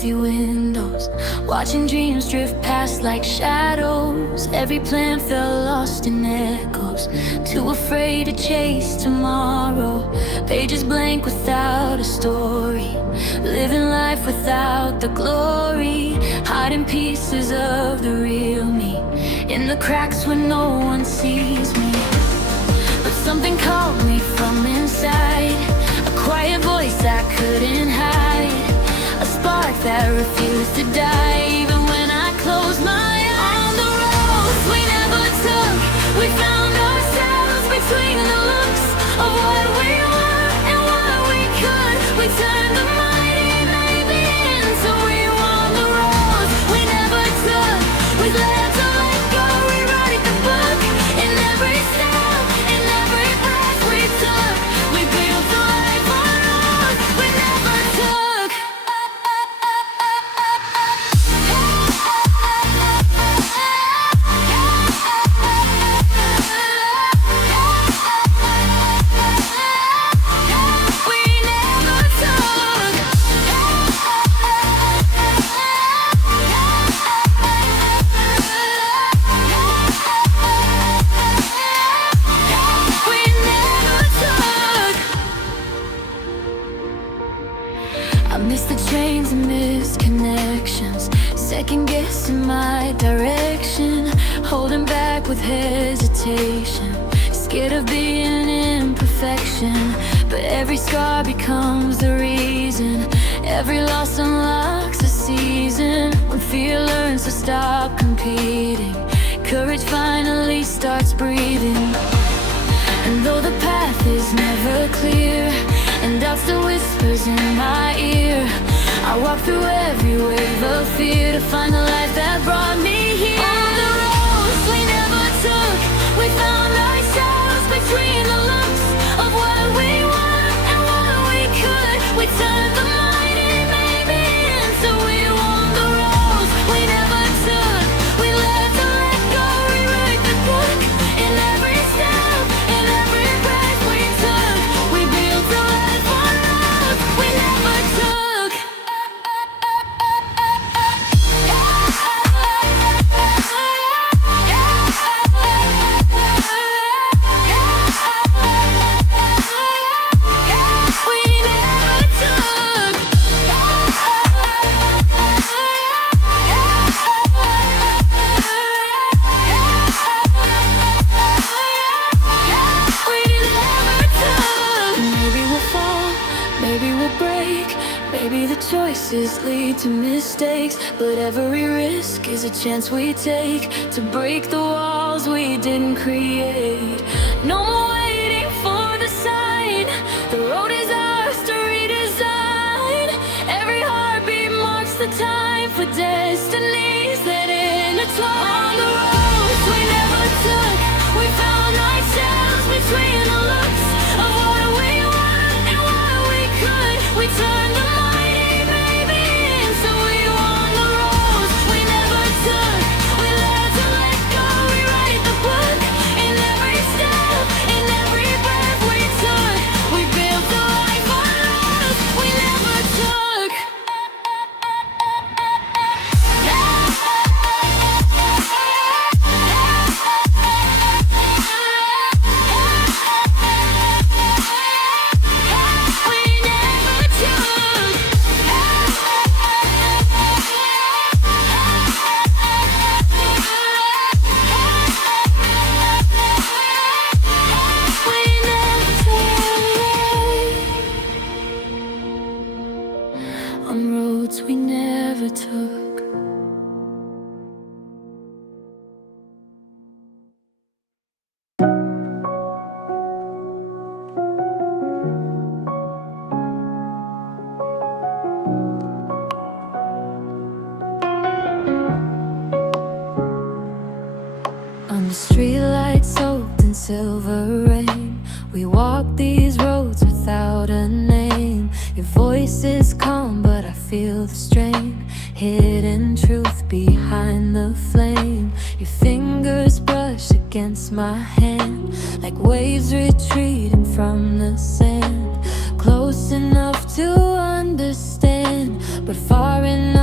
empty windows, watching dreams drift past like shadows. Every plan fell lost in echoes, too afraid to chase tomorrow. Pages blank without a story, living life without the glory, hiding pieces of the real me in the cracks where no one sees me. But something called me from inside, a quiet voice I couldn't hide, a spark that refused to die even when I closed my eyes. On the roads we never took, we found ourselves between the looks of what we were and what we could. We turned the mighty maybe into we won the roads we never took. We learned to let go, rewrite the book in every step, in every breath we took. We built the life on roads we never took. I miss the chains and missed connections, second guessing my direction, holding back with hesitation, scared of being imperfection. But every scar becomes the reason, every loss unlocks a season. When fear learns to stop competing, courage finally starts breathing. And though the path is never clear, and doubt still whispers in my ear, I walk through every wave of fear to find the life that brought me here. On the roads we never took, we found ourselves between the looks of what we were and what we could. We turned the mighty maybe into we won the roads we never took. We learned to let go, rewrite the book in every step, in every breath we took. We built a life on roads we never took. Maybe the choices lead to mistakes, but every risk is a chance we take to break the walls we didn't create. No more waiting for the sign, the road is ours to redesign. Every heartbeat marks the time for destinies that intertwine. On the roads we never took, we found ourselves between the looks of what we were and what we could. We turned the mighty maybe into we won the roads we never took. We learned to let go, rewrite the book in every step, in every breath we took. We built a life on roads we never took. On roads we never took. On the streetlights soaked in silver rain, we walk these roads without a name. Your voice is calm, but I feel the strain. Hidden truth behind the flame. Your fingers brush against my hand, like waves retreating from the sand. Close enough to understand, but far enough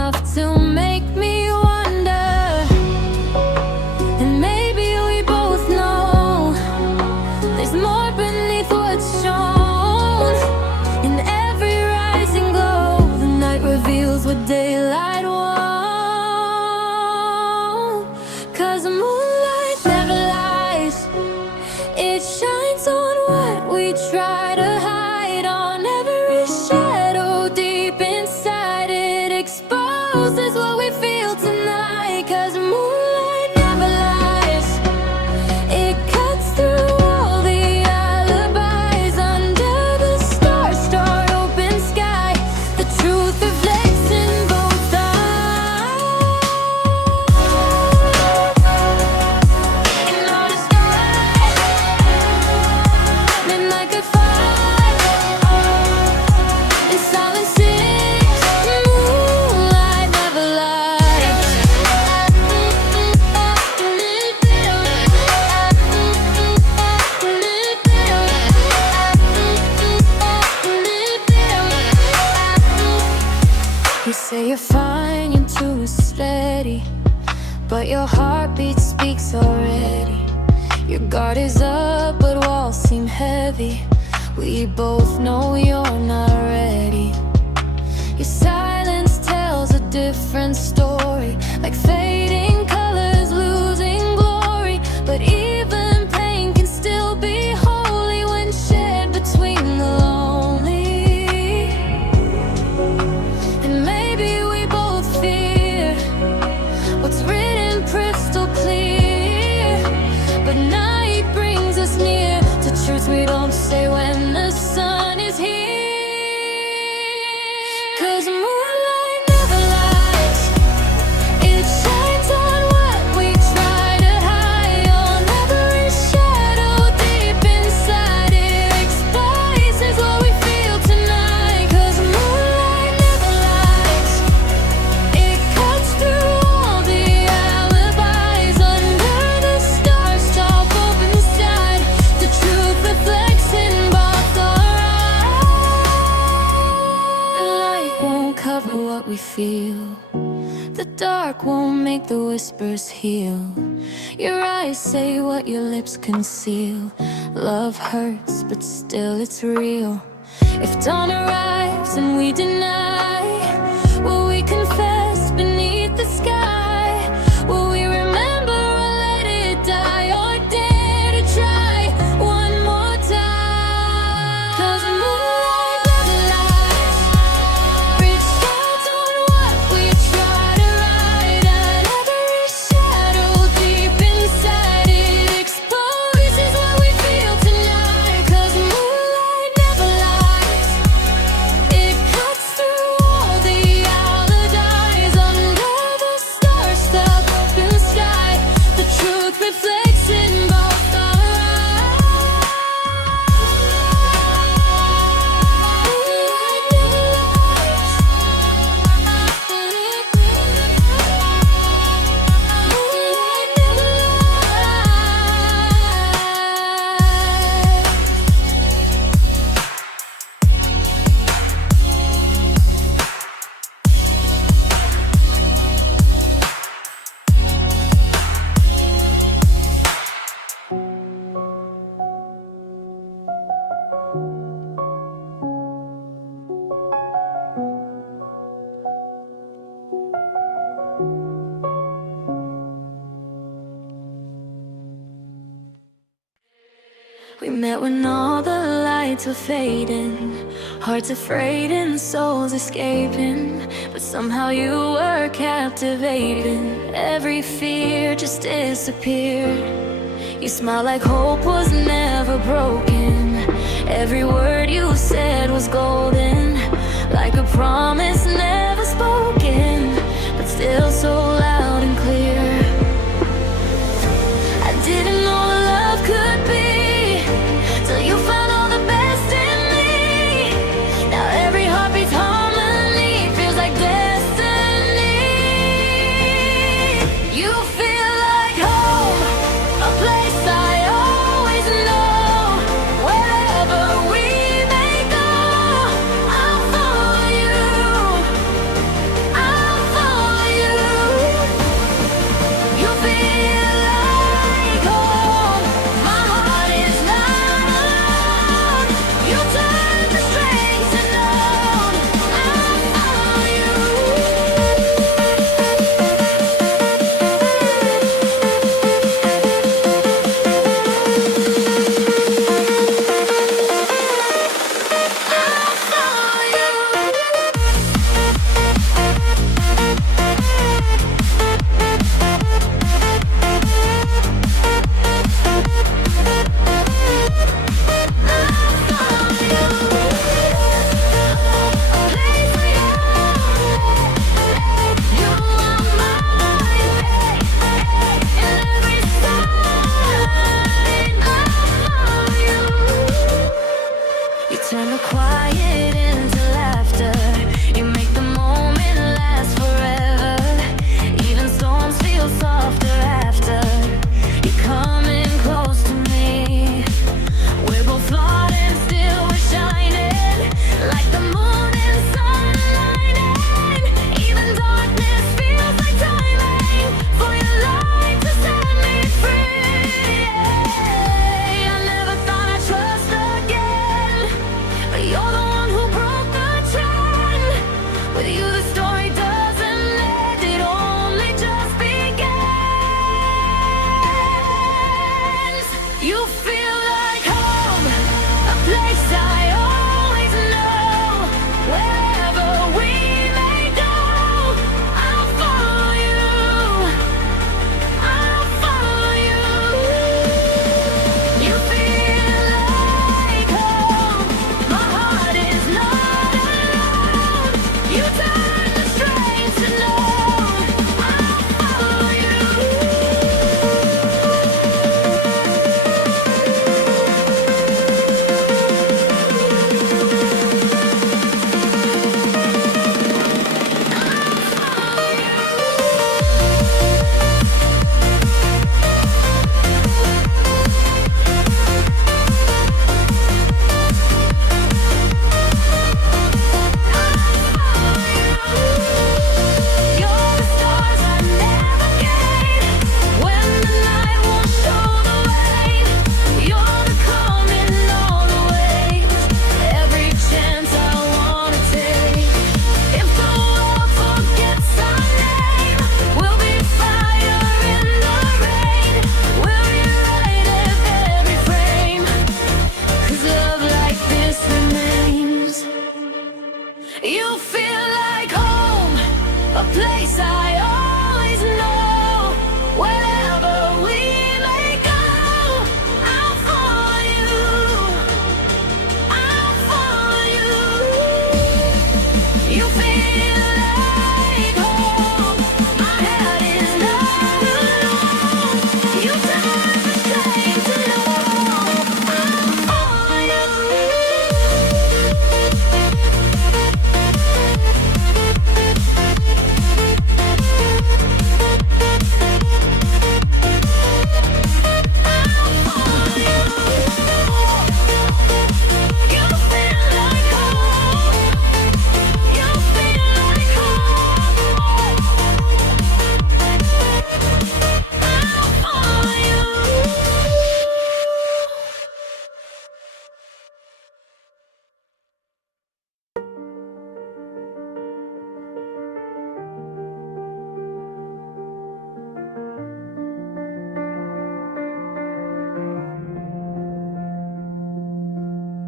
we try to hide on every shadow deep inside. It exposes what we feel tonight, 'cause moonlight never lies. It cuts through all the alibis. Under the star-starred open sky, the truth reflects in both eyes. You know the sky, midnight could fight, and silence sings. Moonlight never lies. You say you're fine, you're too steady, but your heartbeat speaks already. Your guard is up, but walls seem heavy. We both know you're not ready. Your silence tells a different story, like fading colors losing glory. But even pain can still be holy when shared between the lonely. And maybe we both fear what's written crystal clear, but night brings us near to truth we don't say when the sun is here. 'Cause moonlight never lies. It shines on what we try to hide, on every shadow deep inside. It exposes what we feel tonight, 'cause moonlight never lies. It cuts through all the alibis. Under the stars, top open side, the truth reflects in both our eyes. The light won't cover what we feel. The dark won't make the whispers heal. Your eyes say what your lips conceal. Love hurts, but still it's real. If dawn arrives and we deny, will we confess beneath the sky? Will we remember or let it die, or dare to try one more time? 'Cause moonlight never lies. It shines on what we try to hide, and every shadow deep inside. It exposes what we feel tonight, 'cause moonlight never lies. It cuts through all the alibis. Under the stars, stuck open sky, the truth reflects in both our eyes. Moonlight never lies. Moonlight never We met when all the lights were fading, hearts afraid and souls escaping, but somehow you were captivating. Every fear just disappeared. You smiled like hope was never broken. Every word you said was golden, like a promise never spoken, but still so loud and clear. I didn't know what love could be till you found all the best in me. Now every heartbeat's harmony feels like destiny. You feel like home, a place I always know. Wherever we may go, I'll follow you. I'll follow you.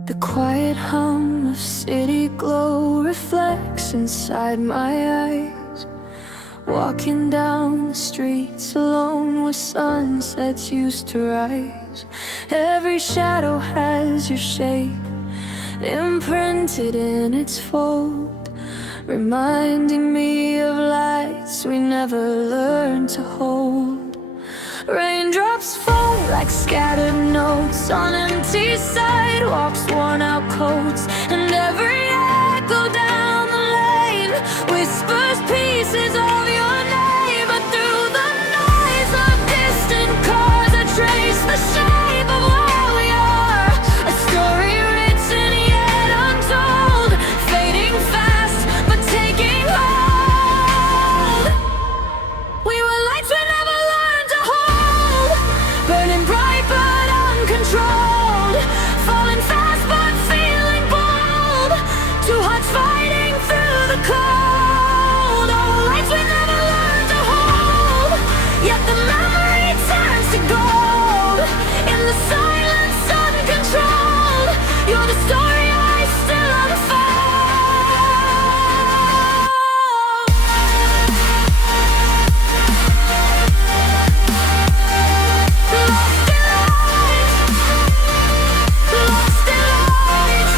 The quiet hum of city glow reflects inside my eyes. Walking down the streets alone where sunsets used to rise. Every shadow has your shape imprinted in its fold, reminding me of lights we never learned to hold. Raindrops fall like scattered notes on empty sidewalks, worn out coats, and every echo down the lane whispers pieces of your name. But through the noise of distant cars I trace the shape of where we are, a story written yet untold, fading fast but taking hold. We were lights we never learned to hold, burning bright but uncontrolled, falling fast but feeling bold, two hearts fighting through the cold. Oh, lights we never learned to hold, yet the memory turns to gold. In the silence uncontrolled, you're the story I still unfold. Lost in lights,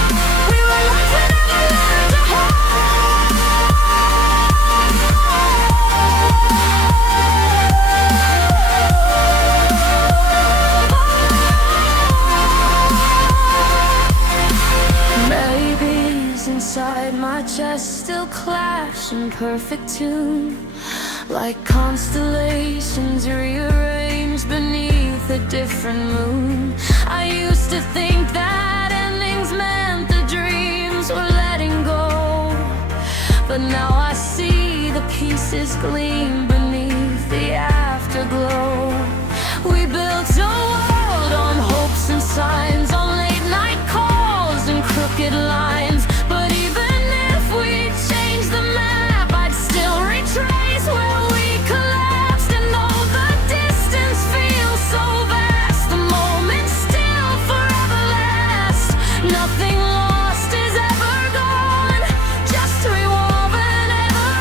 we were lights we never learned to hold. Babies inside my chest still clash in perfect tune, like constellations rearranged beneath a different moon. I used to think that endings meant the dreams were letting go, but now I see the pieces gleam beneath the afterglow. We built a world on hopes and signs, on late night calls and crooked lines. But even if we change the map, I'd still retrace where we collapsed. And though the distance feels so vast, the moment still forever lasts. Nothing lost is ever gone, just rewoven ever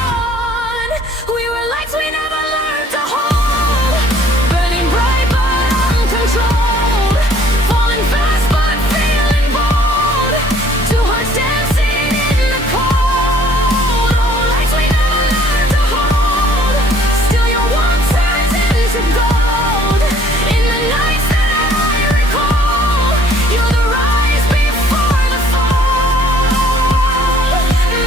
on. We were lights we never learned to hold, burning bright but uncontrolled, falling fast but feeling bold, two hearts dancing in the cold. Oh, lights we never learned to hold, still your warmth turns into gold. In the nights that I recall, you're the rise before the fall.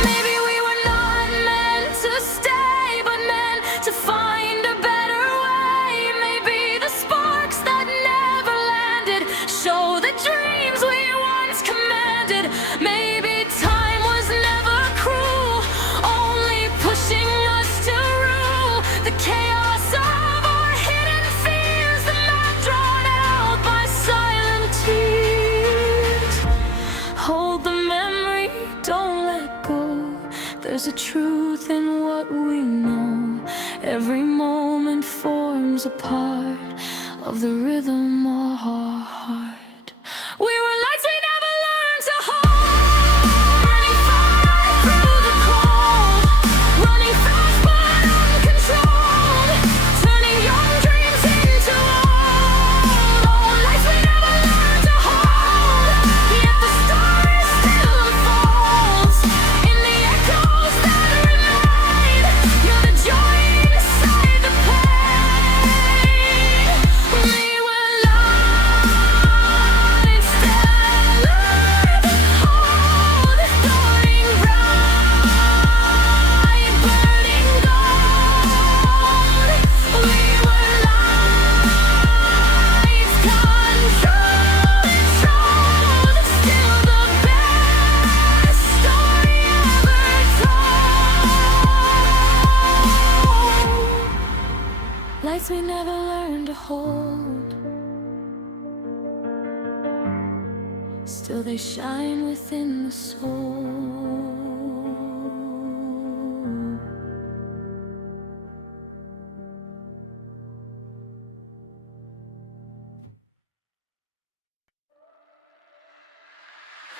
Maybe we were not meant to stay, but meant to find a better way. Maybe the sparks that never landed show the dreams we once commanded. Maybe time was never cruel, only pushing us to rule the chaos of our hidden fears, the map drawn out by silent tears. Hold the memory, don't let go. There's a truth in what we know. Every moment forms a part of the rhythm of our heart. We were lights we never learned to hold, burning fire through the cold, running fast but uncontrolled, turning young dreams into old. Oh, lights we never learned to hold, yet the story still unfolds. In the echoes that remain, you're the joy inside the pain. We were lights that learned to hold, soaring bright, burning gold. We were lights controlled, still the best story ever told. Lights we never learned to hold, still they shine within the soul.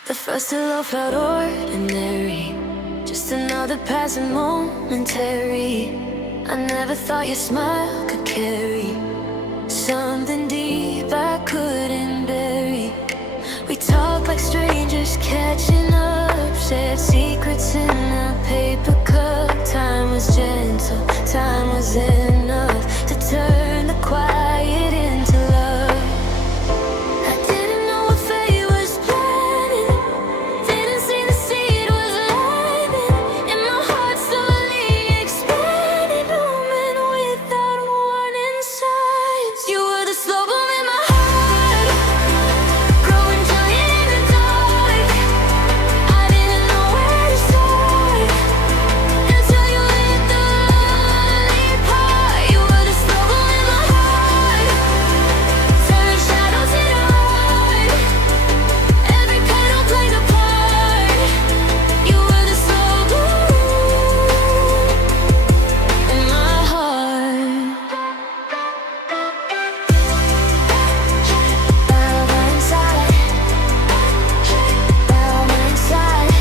The first hello felt ordinary, just another passing momentary. I never thought your smile could carry something deep I couldn't bury. We talk like strangers catching up, shared secrets in a paper cup. Time was gentle, time was enough to turn the quiet into love. I didn't know what fate was planning, didn't see the seed was lining, and my heart slowly expanded, moment without warning signs. You were the slow bloom in my heart, growing giant in the dark. I didn't know where to start until you lit the lonely part. You were the slow bloom in my heart, turning shadows into light. Every petal plays a part. You were the slow bloom in my heart. Bow my inside, bow my inside.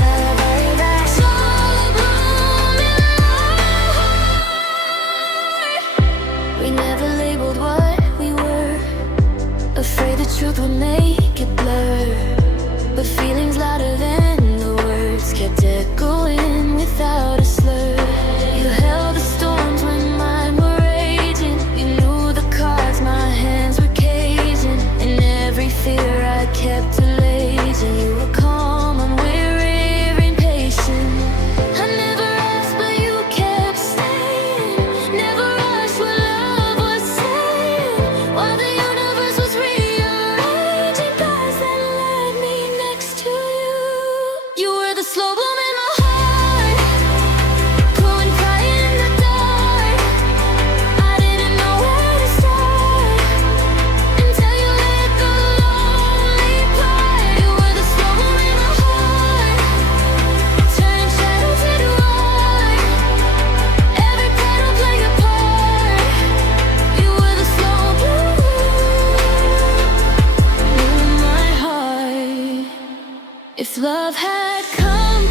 Love very back. Slow bloom in my heart. We never labeled what we were, afraid the truth would make it blur. But feelings louder than the words kept echoing without a slur. You held the storms when mine were raging. You knew the cards my hands were caging. And every fear I kept erasing. You were calm, unweary, impatient. I never asked, but you kept staying. Never rushed what love was saying. While the universe was rearranging paths that led me next to you. You were the slow bloom in my heart, growing quiet in the dark. I didn't know where to start until you lit the lonely part. You were the slow bloom in my heart, turning shadows into light. Every petal played a part. You were the slow bloom in my heart. If love had come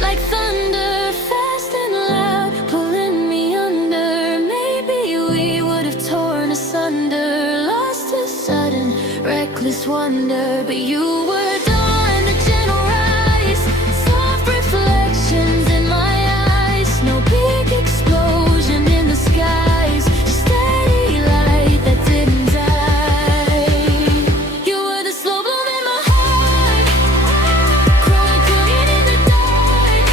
like thunder, fast and loud, pulling me under, maybe we would have torn asunder, lost to sudden, reckless wonder. But you were dawn, the gentle rise, soft reflections in my eyes. No big explosion in the skies, just steady light that didn't die. You were the slow bloom in my heart, growing quiet in the dark.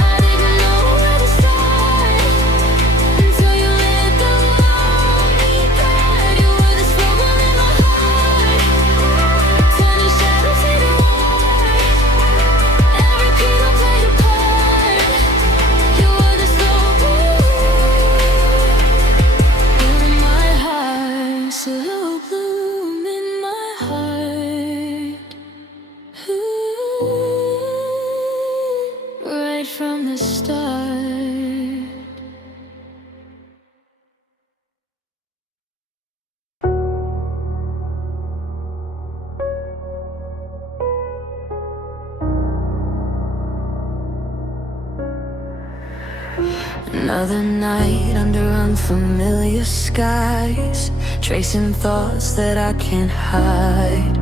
I didn't know where to start until you lit the lonely part. You were the slow bloom in my heart, turning shadows into light. Every petal played a part. You were the slow bloom in my heart, slow bloom in my heart. Ooh, right from the start. Another night under unfamiliar skies, tracing thoughts that I can't hide.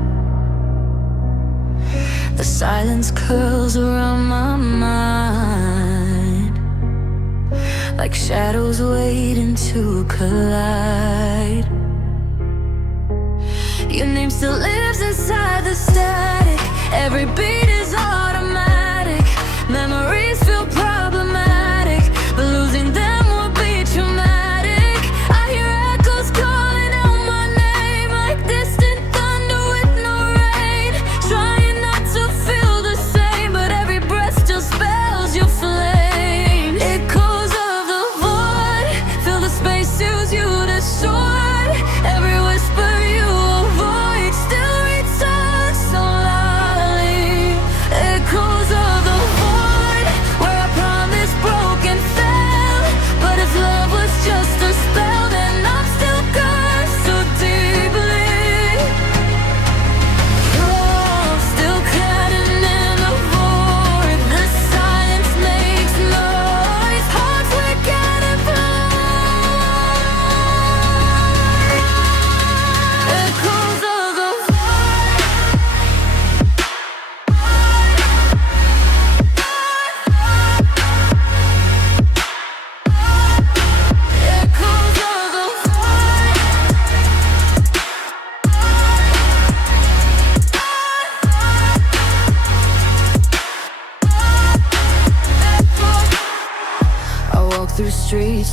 The silence curls around my mind, like shadows waiting to collide. Your name still lives inside the static. Every beat is automatic. Memories feel problematic, but losing them would be traumatic. I hear echoes calling out my name, like distant thunder with no rain. Trying not to feel the same, but every breath still spells your flame. Echoes of the void, fill the spaces you destroyed. Every whisper you avoid still returns so loudly.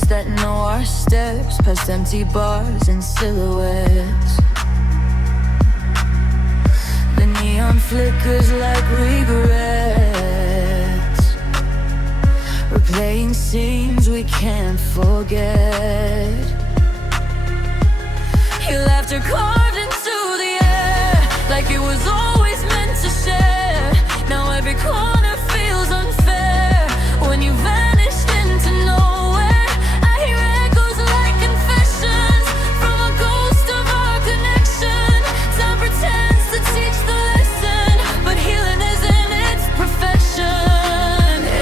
that know our steps, past empty bars and silhouettes. The neon flickers like regrets, replaying scenes we can't forget. Your laughter carved into the air, like it was always meant to share. Now every corner feels unfair when you vanished into nowhere. I hear echoes like confessions from a ghost of our connection. Time pretends to teach the lesson, but healing isn't its perfection.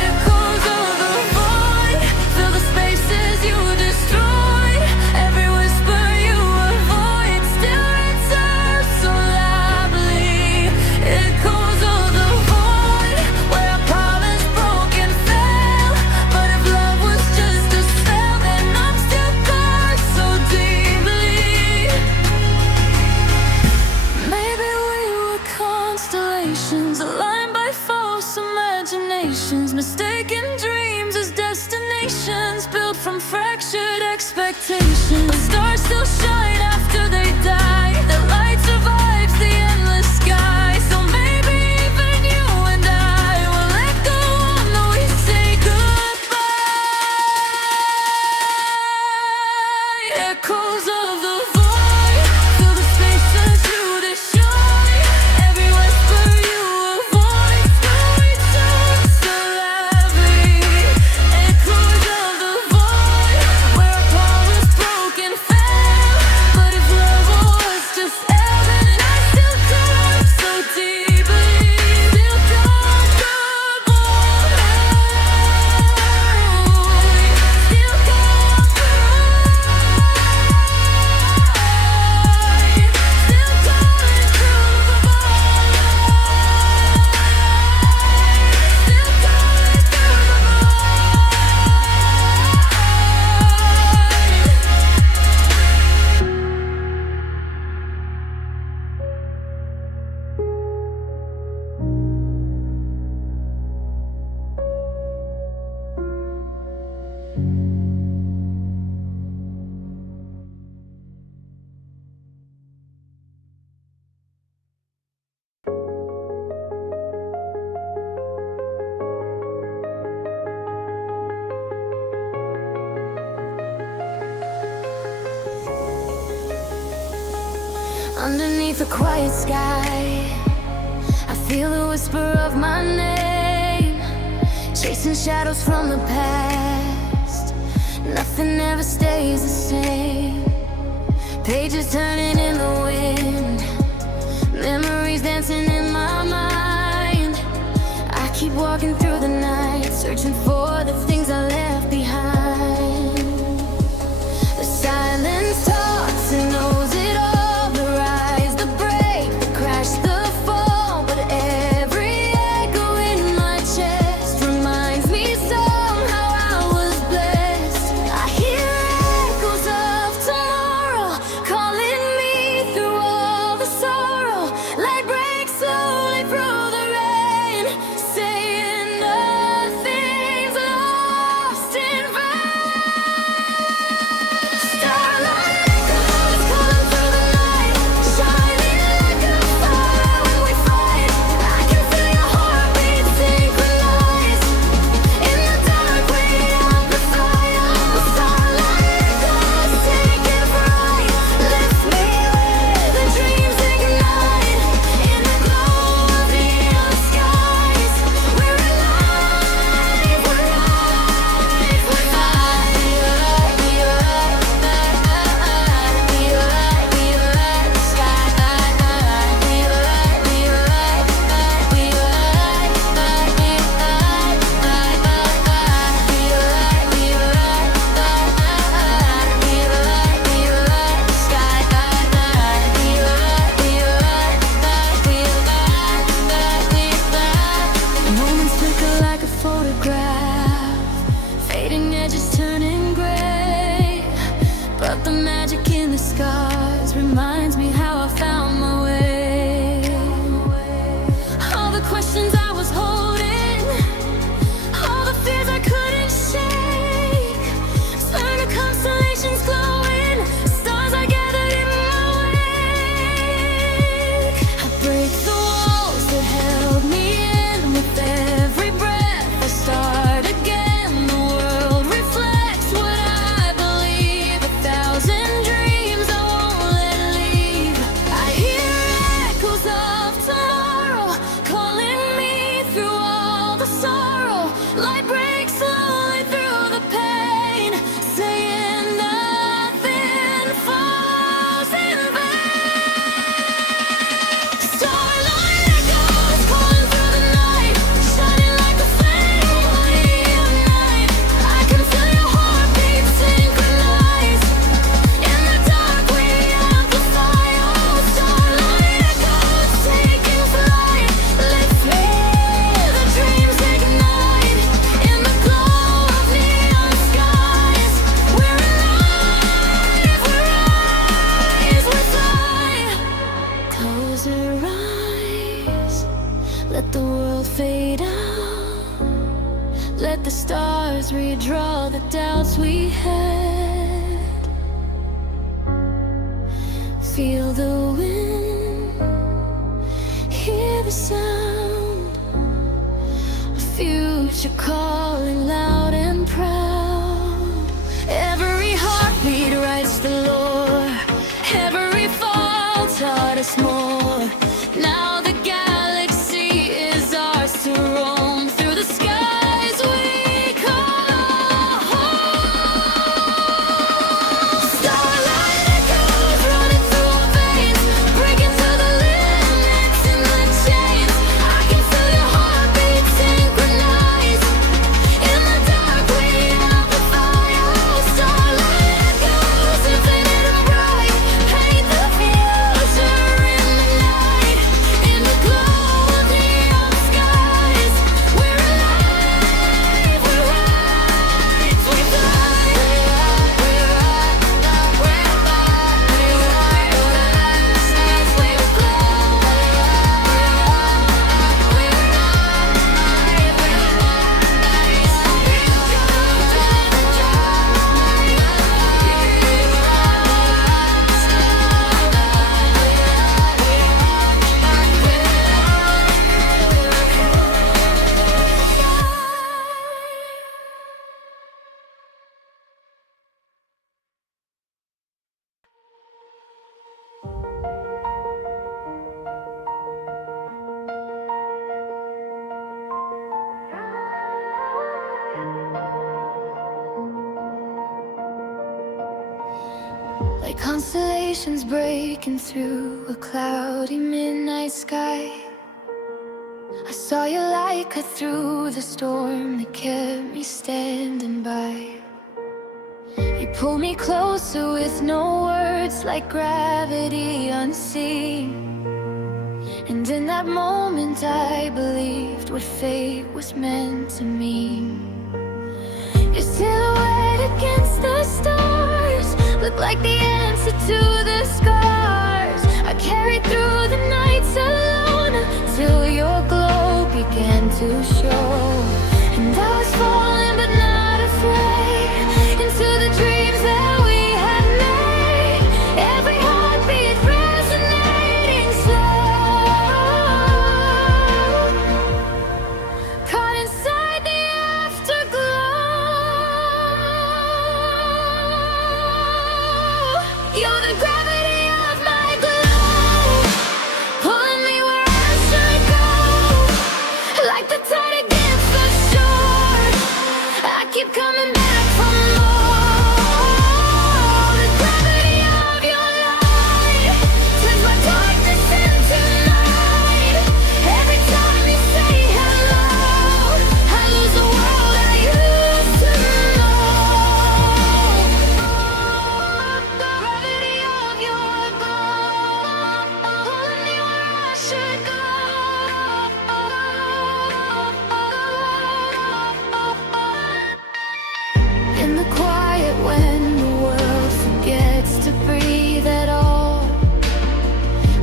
Echoes of the void fill the spaces you destroyed. Every whisper you avoid still returns so loudly. Echoes of the void where a promise broke and fell. But if love was just a spell, then I'm still caught so deeply. Maybe we were constellations aligned by false imaginations, mistaken dreams as destinations built from fractured expectations. But stars still shine after they die. Their light survives the endless sky. So maybe even you and I will let go when we say goodbye. Echoes of the void fill the spaces you destroy. Every whisper you avoid still returns so loudly. Echoes of the void where a promise broke and fell. But if love was just air, then I still caught so deeply. Still caught the void. Still caught the Still calling through the Still calling through Underneath a quiet sky, I feel the whisper of my name, chasing shadows from the past. Nothing ever stays the same. Pages turning in the wind, memories dancing in my mind. I keep walking through the night, searching for the things I left behind. The silence talks and knows it all. The rise, the break, the crash, the fall. But every echo in my chest reminds me somehow I was blessed. I hear echoes of tomorrow calling me through all the sorrow. Light breaks slowly through the rain, saying nothing's lost. eyes redraw the doubts we had. Feel the wind, hear the sound, a future calling loud and proud. Every heartbeat writes the lore, every fall taught us more. Now the galaxy is ours to roam through the skies we call home. Starlight echoes running through our veins, breaking through the limits and the chains. I can feel your heartbeat synchronize. In the dark we amplify. Oh, starlight echoes, infinite and bright, paint the future in the night. In the glow of neon skies, we're alive, we rise, we fly. We rise, we rise, as we glow. Like constellations breaking through a cloudy midnight sky, I saw your light cut through the storm that kept me standing by. You pulled me closer with no words, like gravity unseen. And in that moment I believed what fate was meant to mean. Your silhouette against the stars looked like the answer to the scars I carried through the nights alone, until your glow began to show. And I was falling but not afraid, into the dreams that we had made. Every heartbeat resonating slow, caught inside the afterglow. You're the gravity of my glow, pulling me where I should go. Like the tide against the shore, I keep coming back for more. The gravity of your light turns my darkness into night. Every time you say hello, I lose the world I used to know. The gravity of your glow, pulling me where I should go. In the quiet when the world forgets to breathe at all,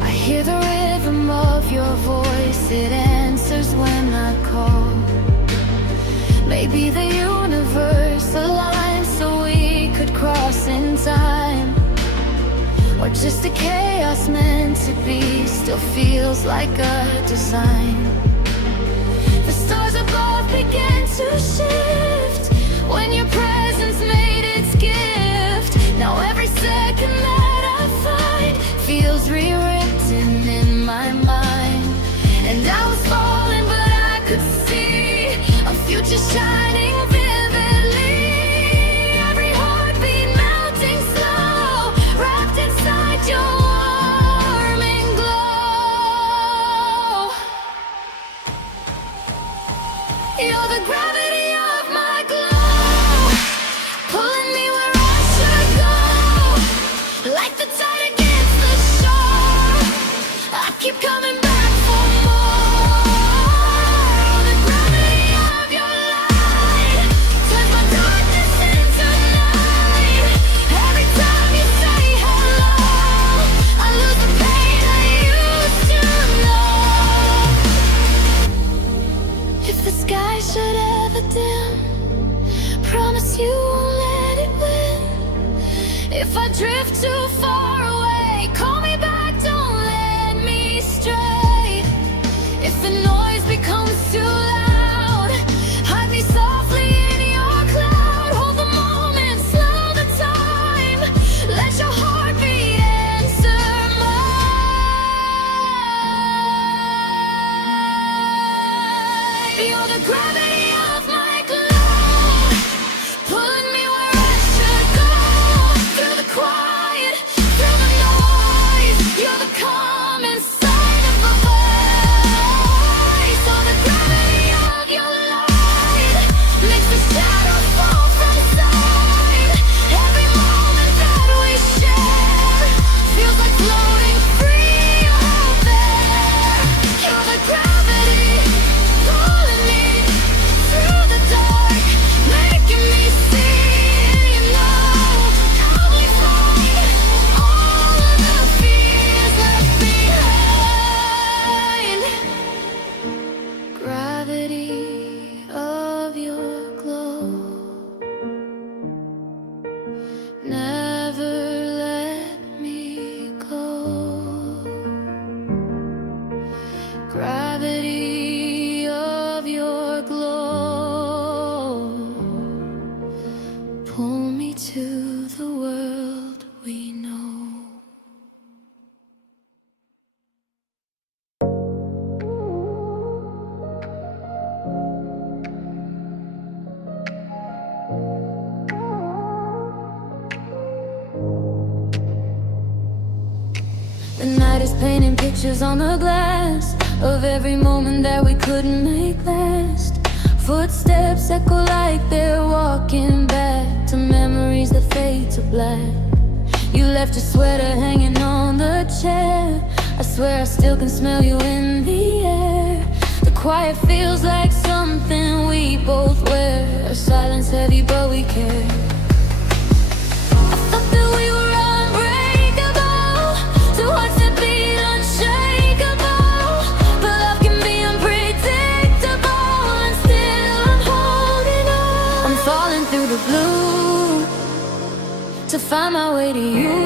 I hear the rhythm of your voice, it answers when I call. Maybe the universe aligned so we could cross in time, or just a chaos meant to be still feels like a design. The stars above began to shift when your presence made its gift. Now every second that I find feels rewritten in my mind. And I was falling but I could see a future shining vividly. Every heartbeat melting slow, wrapped inside your warming glow. You're the gravity of my glow, pulling me where I should go. Like the tide against the shore, I keep coming back for more. The gravity of your light The night is painting pictures on the glass of every moment that we couldn't make last. Footsteps echo like they're walking back to memories that fade to black. You left your sweater hanging on the chair. I swear I still can smell you in the air. The quiet feels like something we both wear. Our silence heavy but we care. I thought that we were unbreakable, two hearts that beat unshakable. But love can be unpredictable, and still I'm holding on. I'm falling through the blue to find my way to you.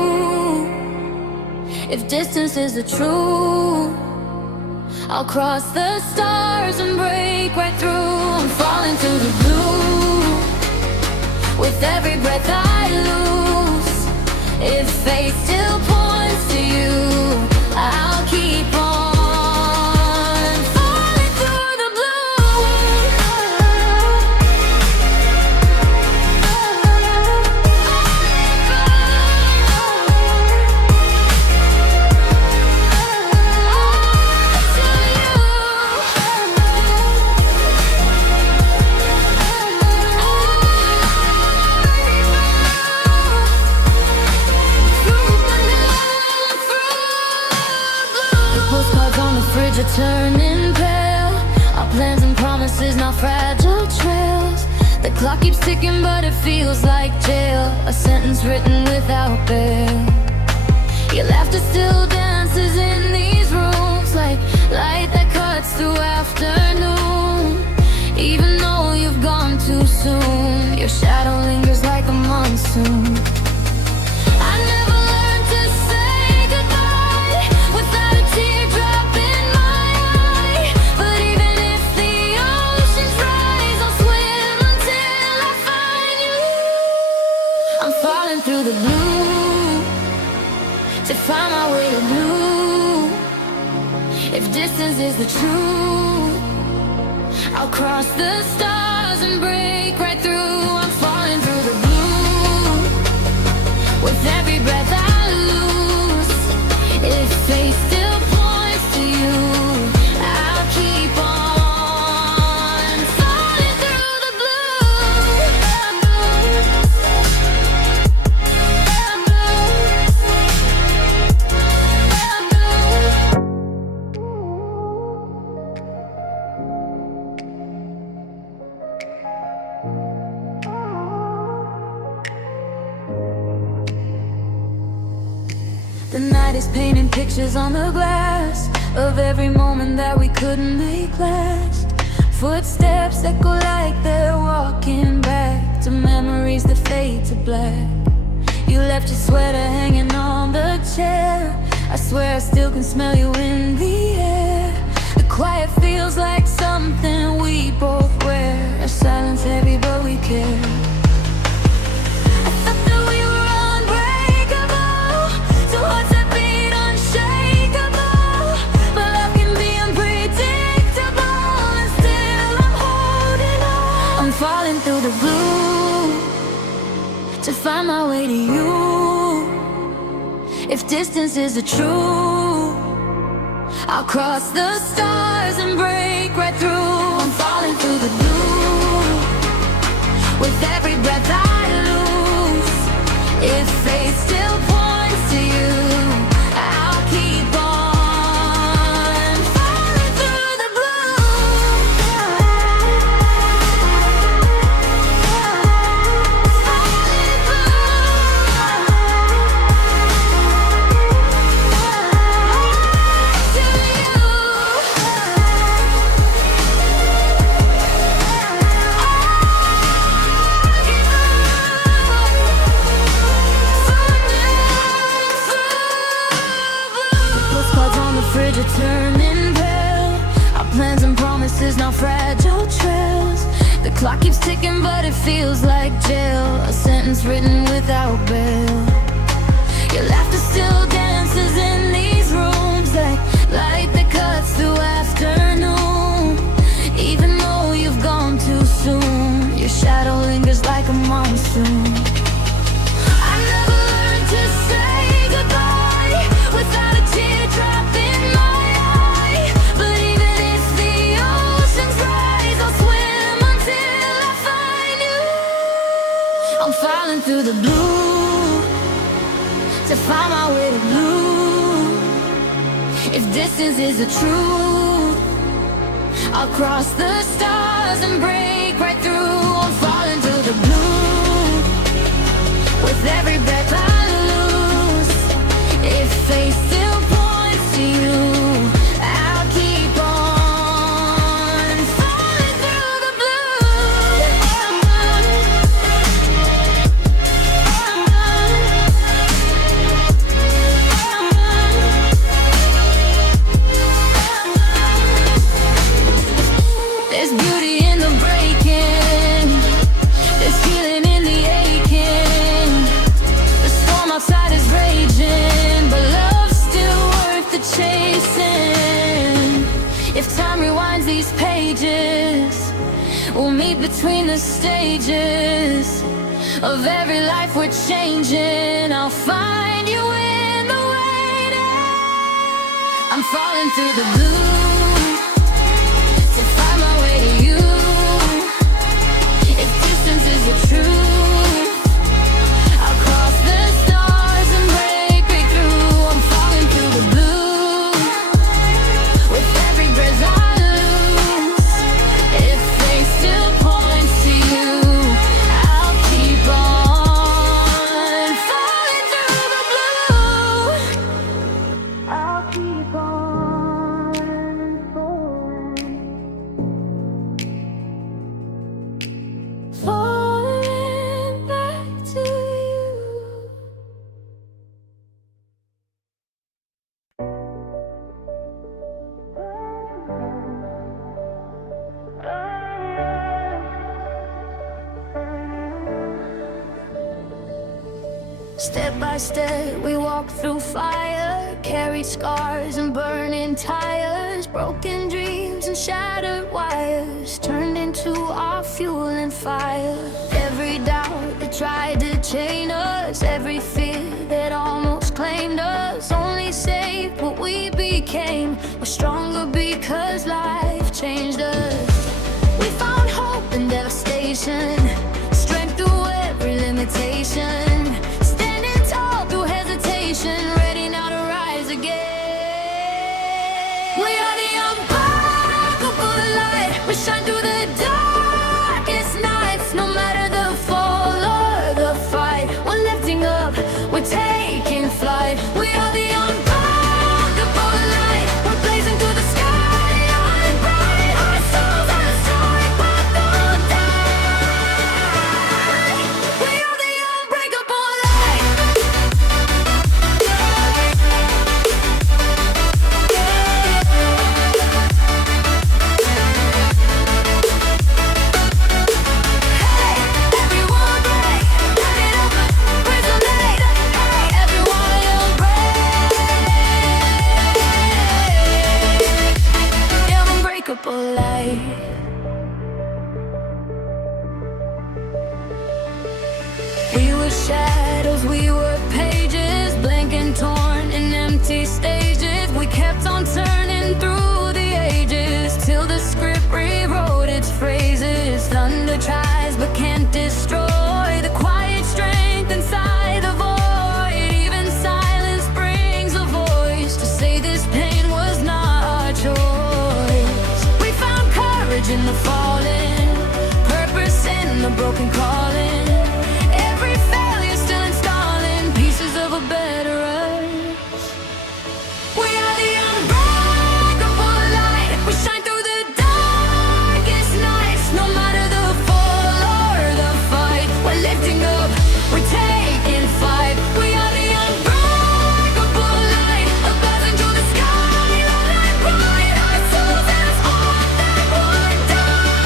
If distance is the truth, I'll cross the stars and break right through. I'm falling through the blue with every breath I lose. If fate still points to you, I'll keep on falling through the are turning pale. Our plans and promises now fragile trails. The clock keeps ticking but it feels like jail, a sentence written without bail. Your laughter still dances in these rooms like light that cuts through afternoon. Even though you've gone too soon, your shadow lingers like a monsoon. I never learned to say goodbye without a teardrop. Through the blue to find my way to blue. If distance is the truth, I'll cross the stars and break right through. I'm falling through the blue with every breath I lose. If fate still points to you, I'll keep on falling through the blue. The night is painting pictures on the glass of every moment that we couldn't make last. Footsteps echo like they're walking back to memories that fade to black. You left your sweater hanging on the chair. I swear I still can smell you in the air. The quiet feels like something we both wear. Our silence heavy but we care. Falling through the blue to find my way to you. If distance is the truth, I'll cross the stars and break right through. I'm falling through the blue with every breath I lose. If fate still points to you, I'll keep on falling through the fridge are turning pale. Our plans and promises now fragile trails. The clock keeps ticking but it feels like jail, a sentence written without bail. Your laughter still dances in these rooms like light that cuts through afternoon. Even though you've gone too soon, your shadow lingers like a monsoon. I never learned to say goodbye without a tear. If distance is the truth, I'll cross the stars and break right through. I'm falling to the blue with every breath I lose. If fate still points to you, I'll keep on falling through the blue. There's beauty in the breaking, there's healing in the aching. The storm outside is raging, but love's still worth the chasing. If time rewinds these pages, we'll meet between the stages of every life we're changing. I'll find you in the waiting. I'm falling through the blue to find my way to you. If distance is the truth, I'll cross the stars and break right through. I'm falling through the blue with every breath I lose. If fate still points to you, I'll keep on falling through the blue. I'll keep on falling back to you. Step by step, we walk through fire, carried scars and burning tires, broken dreams and shattered wires, turned into our fuel and fire. Every doubt that tried to chain us, every fear that almost claimed us, only saved what we became. We're stronger because life changed us. We found hope in devastation, strength through every limitation, standing tall through hesitation, ready now to rise again. We are the unbreakable light. We shine through the darkest nights, no matter the fall or the fight. We're lifting up, we're taking flight. We are the unbreakable light. We're blazing through the sky, on bright. Our souls are strong, but they'll die. We are the unbreakable light. Hey, everyone break, light it up, resonate. Hey, everyone break. The unbreakable light. We were shadows, we were pages, blank and torn in empty stages. We kept on turning through the ages till the script rewrote its phrases. Thunder tries but can't destroy the quiet strength inside the void. Even silence brings a voice to say this pain was not our choice. We found courage in the falling, purpose in the broken calling. Every failure still installing pieces of a better us. We are the unbreakable light. We shine through the darkest nights, no matter the fall or the fight. We're lifting up, we're taking flight. We are the unbreakable light, ablaze into the sky, light bright. Our souls as all that would die.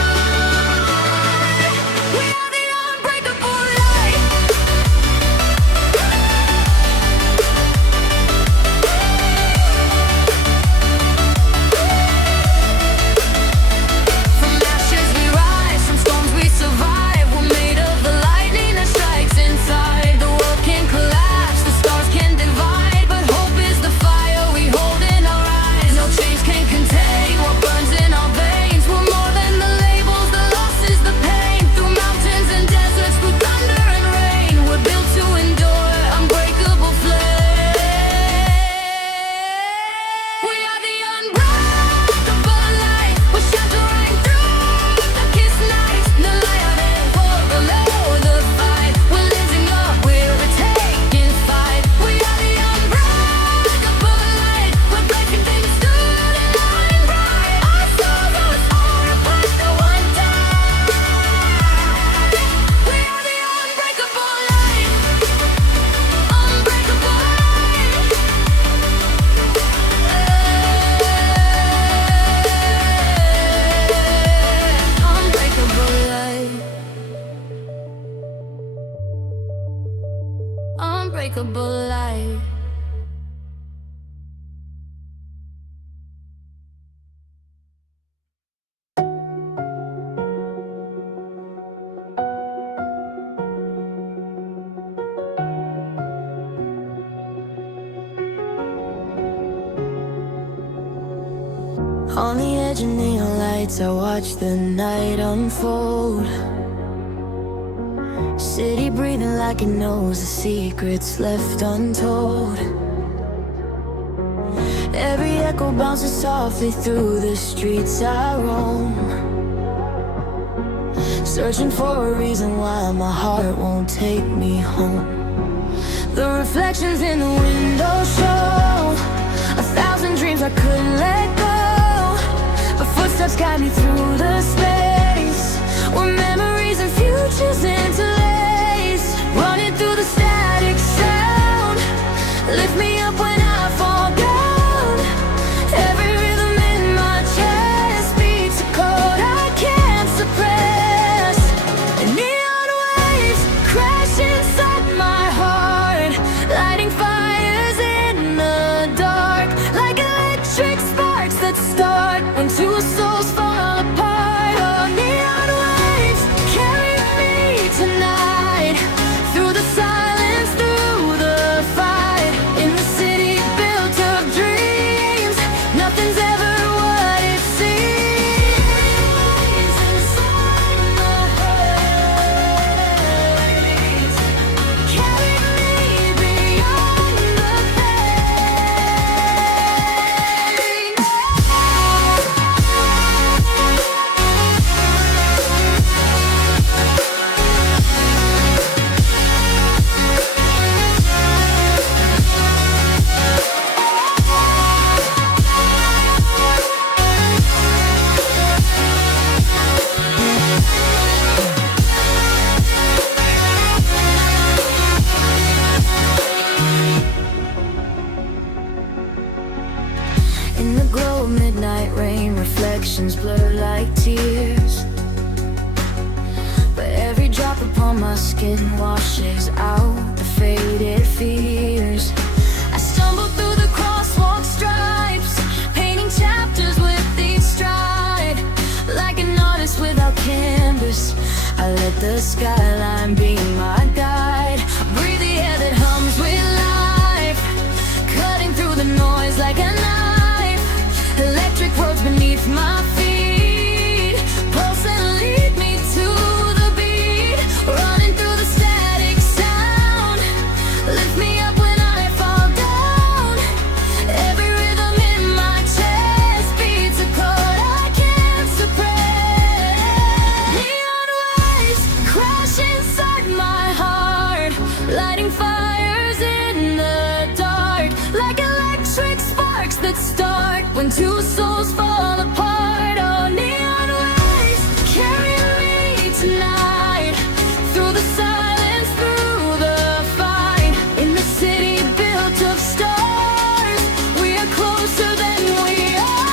unbreakable light. On the edge of neon lights, I watch the night unfold. City breathing like it knows the secrets left untold. Every echo bounces softly through the streets I roam, searching for a reason why my heart won't take me home. The reflections in the window show 1,000 dreams I couldn't let go. But footsteps guide me through the space where memories and futures interlace. Running through the static sound, lift me up when I fall down. Every rhythm in my chest beats a code I can't suppress. And neon waves crash inside my heart, lighting fires in the dark, like electric sparks that start when two souls fall apart. Oh, neon waves carry me tonight, through the silence, through the fight. In the city built of dreams, nothing's ever what it seems. Inside my heart, carry me beyond the pain. In the glow of midnight rain, reflections blur like tears. But every drop upon my skin washes out the faded fears. I stumble through the crosswalk stripes, painting chapters with each stride. Like an artist without canvas, I let the skyline be my guide. I breathe the air that hums with life, cutting through the noise like a knife. Electric roads beneath my feet, pulse and lead me to the beat. Running through the static sound, lift me up when I fall down. Every rhythm in my chest beats a chord I can't suppress. Neon waves crash inside my heart, lighting fires in the dark, like electric sparks that start when two souls fall apart. Oh, neon waves carry me tonight, through the silence, through the fight. In the city built of stars, we are closer than we are.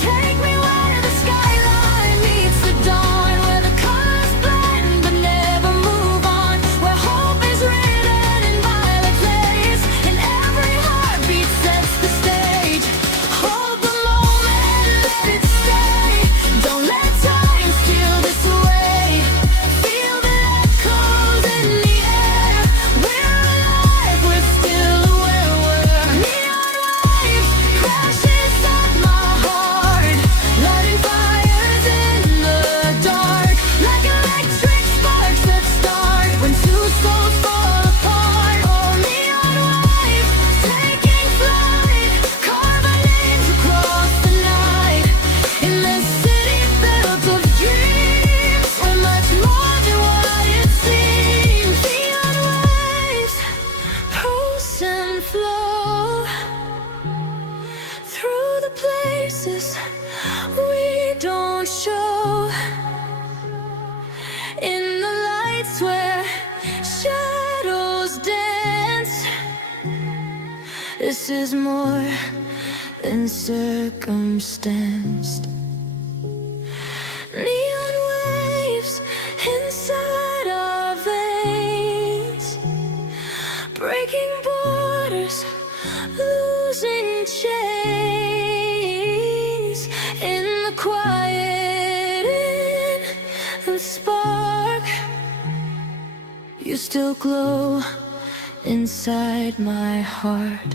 Take me where the skyline meets the dawn, where the colors blend but never move on, where hope is written in violet lace, and every heartbeat sets the stage. Hold the moment, let it stay. Don't let time steal this away. Feel the echoes in the air. We're alive, we're still where we're. Neon waves crash inside my heart, lighting fires in the dark, like electric sparks that start when two souls fall apart. Oh, neon waves taking flight, carve our names across the night. In this city built of dreams, so much more than what it seems. Neon waves pulse and flow through the places we don't show. In the lights where shadows dance, this is more than circumstanced. Neon waves inside our veins, breaking borders, losing chains. In the quiet, in the spark, you still glow inside my heart.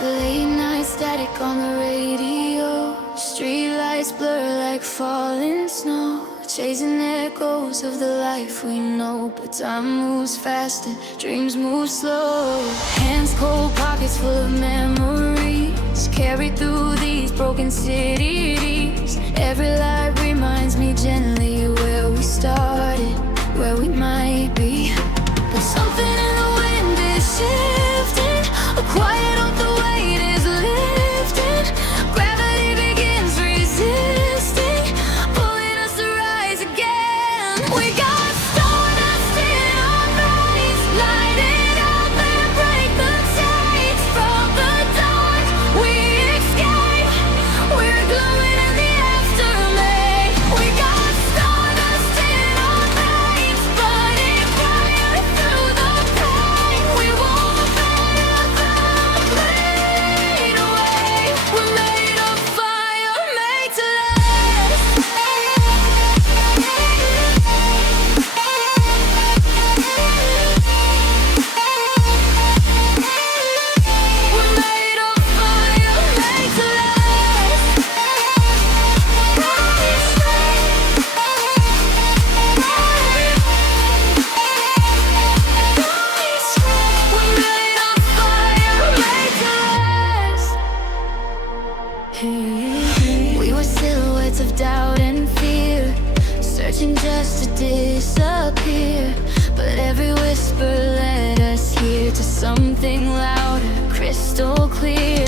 Late night static on the radio, streetlights blur like falling snow, chasing echoes of the life we know. But time moves fast and dreams move slow. Hands cold, pockets full of memories, carried through these broken cities. Every light reminds me gently where we started, where we might be. But something in the wind is shifting, a quiet on the weight is lifted. Gravity begins resisting, pulling us to rise again. We got stardust in our veins, light it up and break the chains. From the dark we escape, we're glowing in the aftermath. We got stardust in our veins, burning brighter through the pain. We won't ever fade away. We're made of fire, made to last. We're made of fire, made to last. We're made of fire, made to last. We were silhouettes of doubt and fear, searching just to disappear. But every whisper led us here to something louder, crystal clear.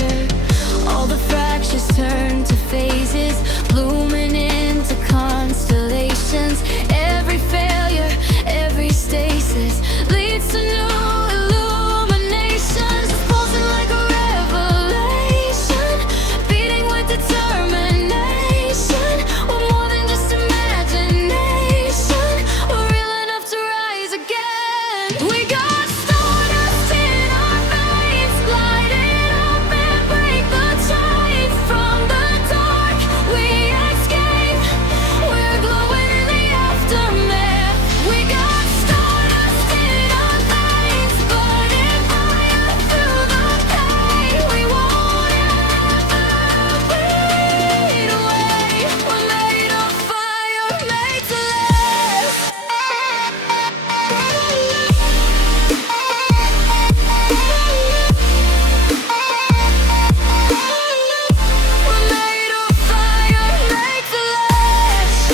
All the fractures turned to phases, blooming into constellations. Every failure, every stasis leads to new illuminations. Pulsing like a revelation, beating with determination. We're more than just imagination, we're real enough to rise again. We got stardust in our veins, light it up and break the chains. From the dark we escape, we're glowing in the aftermath. We got stardust in our veins, burning fire through the pain. We won't ever fade away. We're made of fire, made to last. We're made of fire, made to last.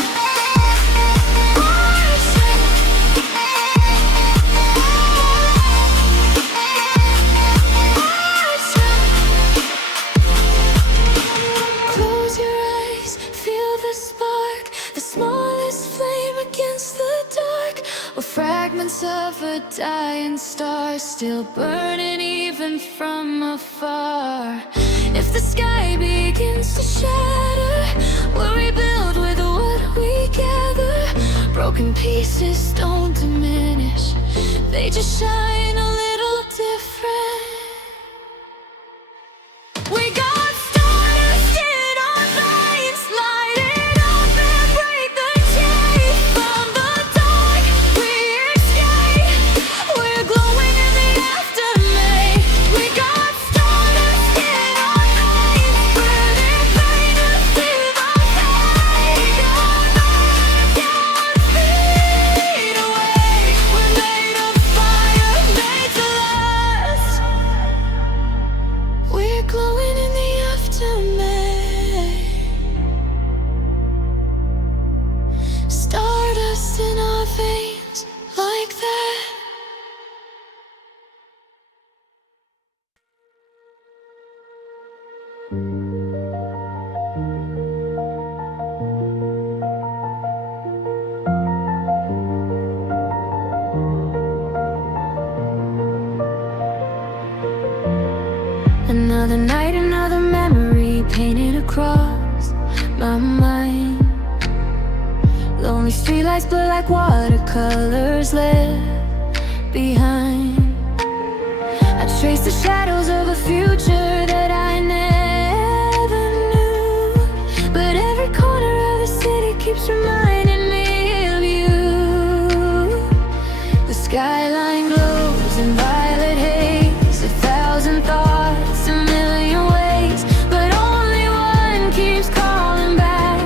Close your eyes, feel the spark, the smallest flame against the dark. We're fragments of a dying star, still burning even from afar. If the sky begins to shatter, we'll rebuild with what we gather. Broken pieces don't diminish, they just shine a little different. We got stardust in our veins, light it up and break the chains. From the dark we escape, we're glowing in the aftermath. We got stardust in our veins, burning brighter through the pain. Can't fade away. We're made of fire, made to last. We're glowing in the aftermath. Stardust in our veins, like that. my mind. Lonely streetlights blur like watercolors left behind. I trace the shadows of a future that I never knew, but every corner of the city keeps reminding me of you. The skyline glows in violet haze, 1,000 thoughts, a million ways, but only one keeps calling back,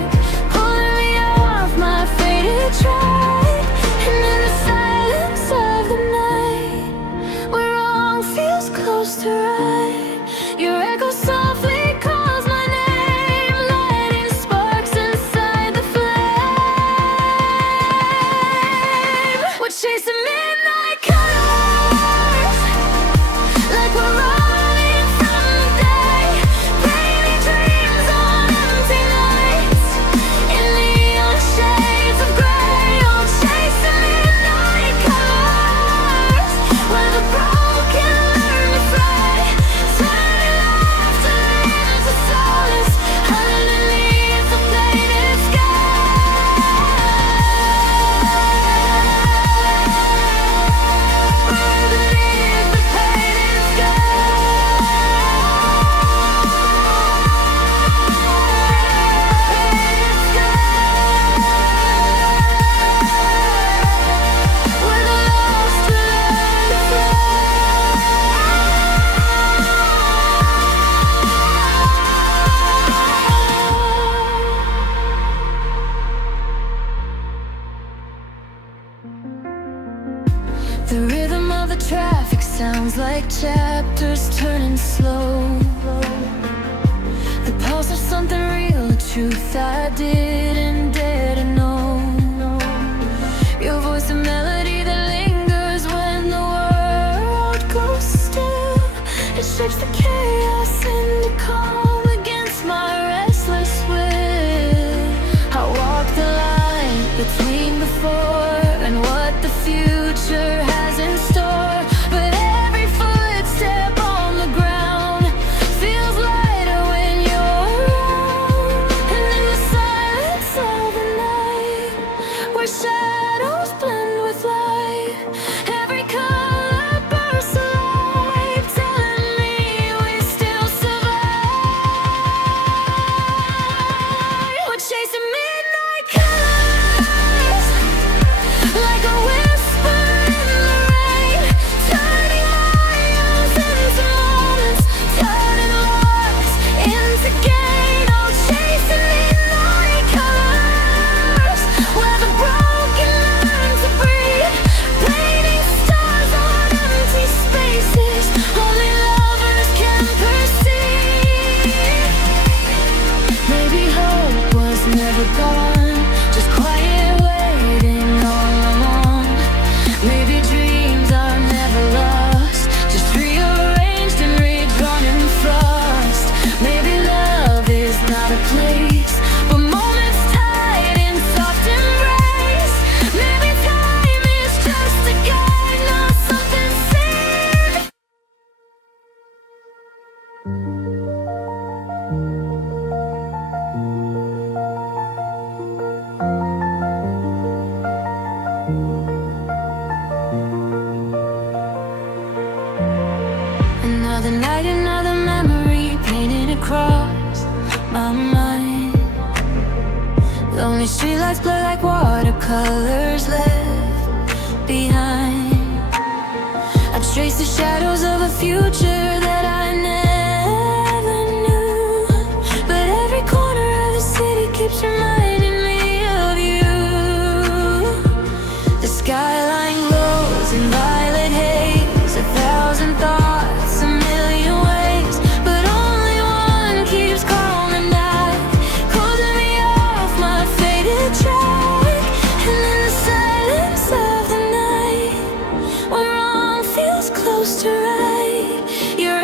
pulling me off my faded track. And in the silence of the night, where wrong feels close to right, your echo softly calls my name, lighting sparks inside the flame. We're chasing midnight colors, like we're running from the day, painting dreams on empty nights, in neon shades of gray. Oh, chasing midnight colors, where the broken learn to fly, turning laughter into solace underneath the faded sky. Underneath the faded sky. Where the lost learn to fly. The rhythm of the traffic sounds like chapters turning slow. The pulse of something real, a truth I didn't dare to know. Your voice, a melody that lingers when the world goes still. It shapes the chaos into calm against my restless will. I walk the line between before and what the future has in store, but every footstep on the ground feels lighter when you're around. And in the silence of the night, where shadows blend with light, every color bursts alive, telling me we still survive. We're chasing midnight colors, like a whisper in the rain, turning miles into moments, turning loss into gain. Oh, chasing midnight colors, where the broken learn to breathe, painting stars on empty spaces only lovers can perceive. Maybe hope was never gone, just quiet waiting all along. Maybe dreams are never lost, just rearranged and redrawn in frost. Maybe love is not a place, but moments tied in soft embrace. Maybe time is just a guide, not something seen. Another night, another memory painted across my mind. Lonely streetlights blur like watercolors left behind. I trace the shadows of a future that I never knew, but every corner of the city keeps reminding me of you. The skyline glows in violet haze, 1,000 thoughts, a million ways, but only one keeps calling back, closing me off my faded track. And in the silence of the night, when wrong feels close to right, your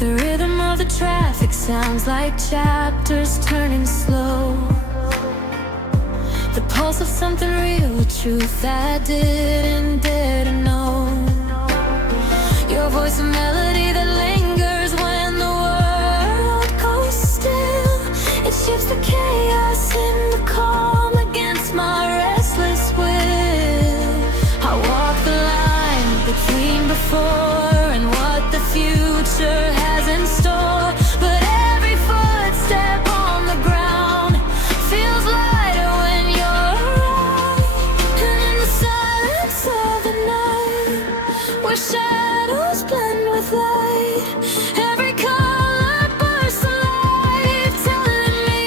The rhythm of the traffic sounds like chapters turning slow. The pulse of something real, a truth that didn't dare to know. Your voice, a melody that lingers when the world goes still. It shifts the chaos in the calm against my restless will. I walk the line between before and what the future has in store. But every footstep on the ground feels lighter when you're around. And in the silence of the night, where shadows blend with light, every color bursts alive, telling me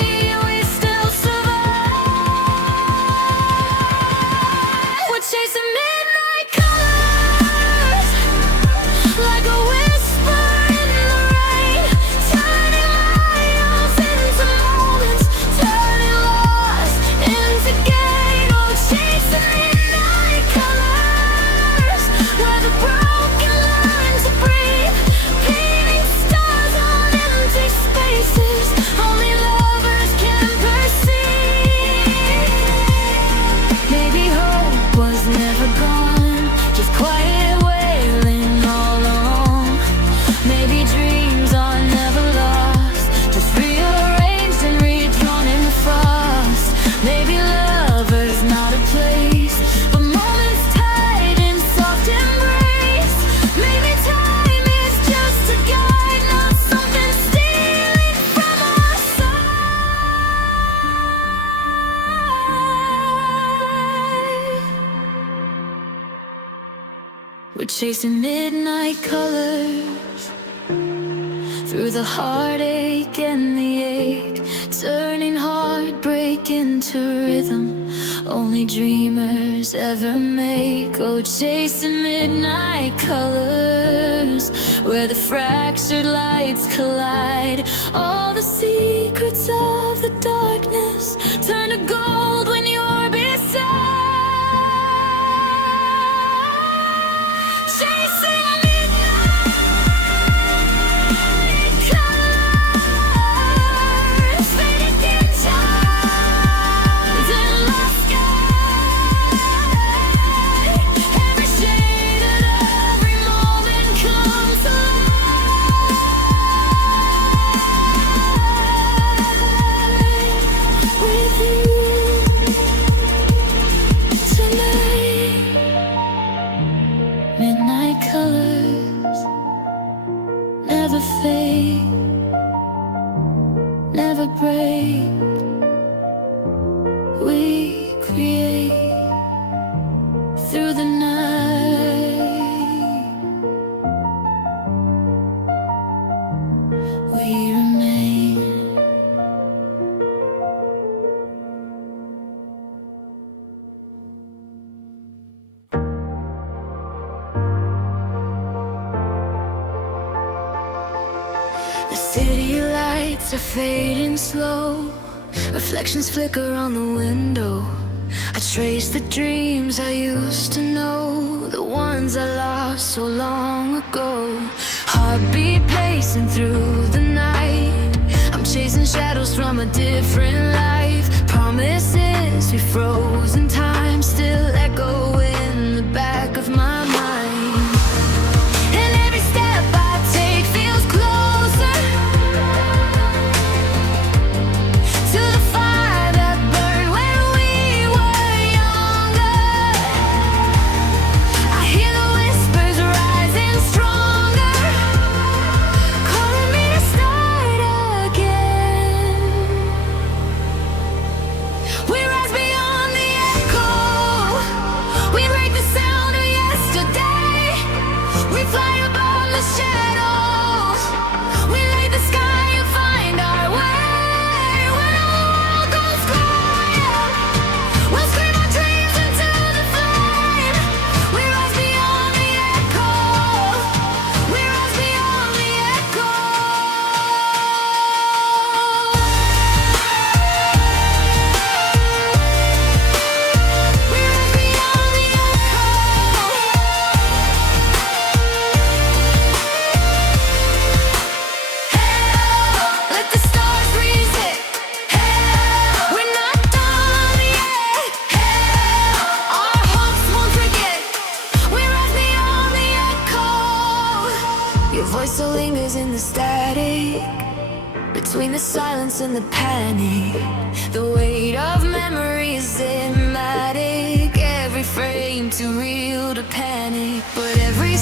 we still survive. We're chasing midnight colors, like a whisper in the rain, turning miles into moments, turning lost into gain. Oh, chasing midnight colors, where the broken learn to breathe, painting stars on empty spaces only lovers can perceive. Maybe hope was never gone, just quiet wailing all along. Maybe dreams are never lost, just rearranged and redrawn in the frost. Maybe lover's not a place, but moments tied in soft embrace. Maybe time is just a guide, not something stealing from our side. We're chasing midnight colors, through the heartache and the ache, turning heartbreak into rhythm only dreamers ever make. Oh, chasing midnight colors, where the fractured lights collide. All the secrets of the darkness turn to gold when you're beside. Chasing midnight colors, faded pictures in the sky. Every shade and every moment comes alive with you tonight. Midnight colors never fade, never break. We create through the night. We remain. The city lights are fading slow, reflections flicker on the window. I trace the dreams I used to know, the ones I lost so long ago. Heartbeat pacing through the night, I'm chasing shadows from a different life. Promises we froze in time still echo in the back of my mind. And every step I take feels closer to the fire that burned when we were younger. I hear the whispers rising stronger, calling me to start again. We rise beyond the edge. Your voice still lingers in the static, between the silence and the panic. The weight of memory is cinematic, every frame too real to panic. But every